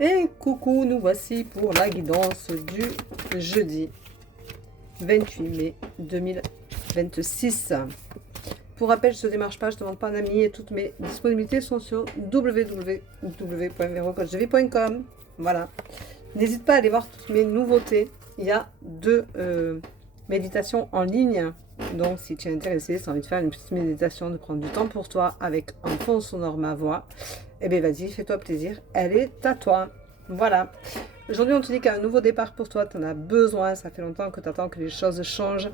Et coucou, nous voici pour la guidance du jeudi 28 mai 2026. Pour rappel, je ne démarche pas, je ne demande pas un ami et toutes mes disponibilités sont sur www.verocoachdevi.com. Voilà. N'hésite pas à aller voir toutes mes nouveautés. Il y a deux méditations en ligne. Donc, si tu es intéressé, si tu as envie de faire une petite méditation, de prendre du temps pour toi avec un fond sonore ma voix, eh bien, vas-y, fais-toi plaisir. Elle est à toi. Voilà. Aujourd'hui, on te dit qu'il y a un nouveau départ pour toi. Tu en as besoin. Ça fait longtemps que tu attends que les choses changent.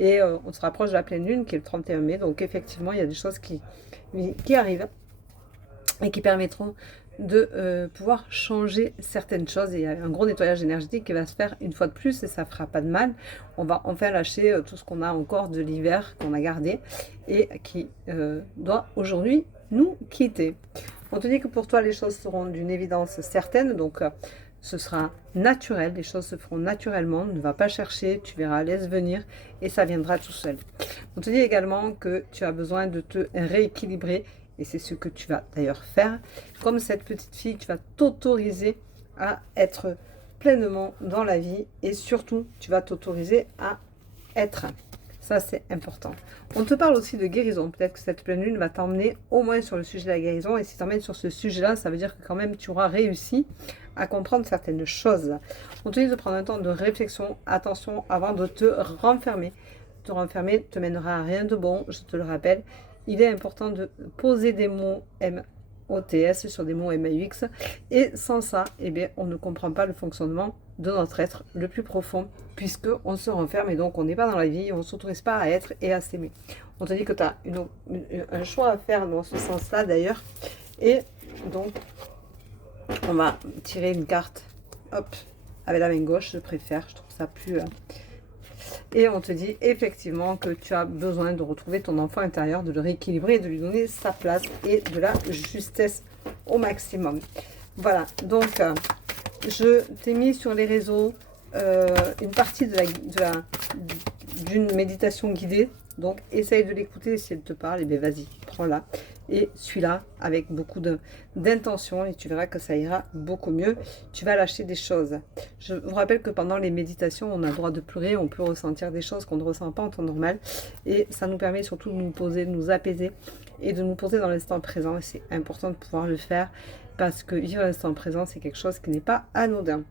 Et on se rapproche de la pleine lune qui est le 31 mai. Donc, effectivement, il y a des choses qui arrivent et qui permettront de pouvoir changer certaines choses. Et il y a un gros nettoyage énergétique qui va se faire une fois de plus et ça ne fera pas de mal. On va enfin lâcher tout ce qu'on a encore de l'hiver qu'on a gardé et qui doit aujourd'hui nous quitter. On te dit que pour toi les choses seront d'une évidence certaine, donc ce sera naturel, les choses se feront naturellement, ne va pas chercher, tu verras, laisse venir et ça viendra tout seul. On te dit également que tu as besoin de te rééquilibrer. Et c'est ce que tu vas d'ailleurs faire. Comme cette petite fille, tu vas t'autoriser à être pleinement dans la vie. Et surtout, tu vas t'autoriser à être. Ça, c'est important. On te parle aussi de guérison. Peut-être que cette pleine lune va t'emmener au moins sur le sujet de la guérison. Et si tu t'emmènes sur ce sujet-là, ça veut dire que quand même, tu auras réussi à comprendre certaines choses. On te dit de prendre un temps de réflexion. Attention, avant de te renfermer. Te renfermer te mènera à rien de bon, je te le rappelle. Il est important de poser des mots MOTS sur des mots MAUX. Et sans ça, eh bien, on ne comprend pas le fonctionnement de notre être le plus profond, puisqu'on se renferme et donc on n'est pas dans la vie, on ne s'autorise pas à être et à s'aimer. On te dit que tu as un choix à faire dans ce sens-là d'ailleurs. Et donc, on va tirer une carte, hop, avec la main gauche, je préfère, je trouve ça plus... Et on te dit effectivement que tu as besoin de retrouver ton enfant intérieur, de le rééquilibrer et de lui donner sa place et de la justesse au maximum. Voilà, donc je t'ai mis sur les réseaux une partie d'une méditation guidée. Donc essaye de l'écouter, si elle te parle, et bien vas-y, prends-la. Et suis-la avec beaucoup d'intention et tu verras que ça ira beaucoup mieux. Tu vas lâcher des choses. Je vous rappelle que pendant les méditations, on a le droit de pleurer, on peut ressentir des choses qu'on ne ressent pas en temps normal. Et ça nous permet surtout de nous poser, de nous apaiser et de nous poser dans l'instant présent. Et c'est important de pouvoir le faire parce que vivre l'instant présent, c'est quelque chose qui n'est pas anodin.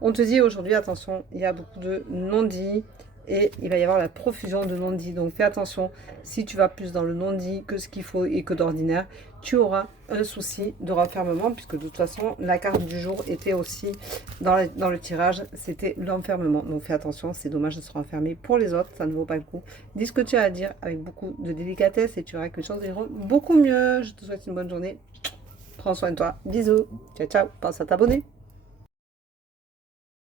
On te dit aujourd'hui, attention, il y a beaucoup de non-dits. Et il va y avoir la profusion de non-dits. Donc fais attention, si tu vas plus dans le non-dit que ce qu'il faut et que d'ordinaire, tu auras un souci de renfermement, puisque de toute façon, la carte du jour était aussi dans le tirage, c'était l'enfermement. Donc fais attention, c'est dommage de se renfermer pour les autres, ça ne vaut pas le coup. Dis ce que tu as à dire avec beaucoup de délicatesse et tu verras que les choses iront beaucoup mieux. Je te souhaite une bonne journée. Prends soin de toi. Bisous. Ciao, ciao. Pense à t'abonner.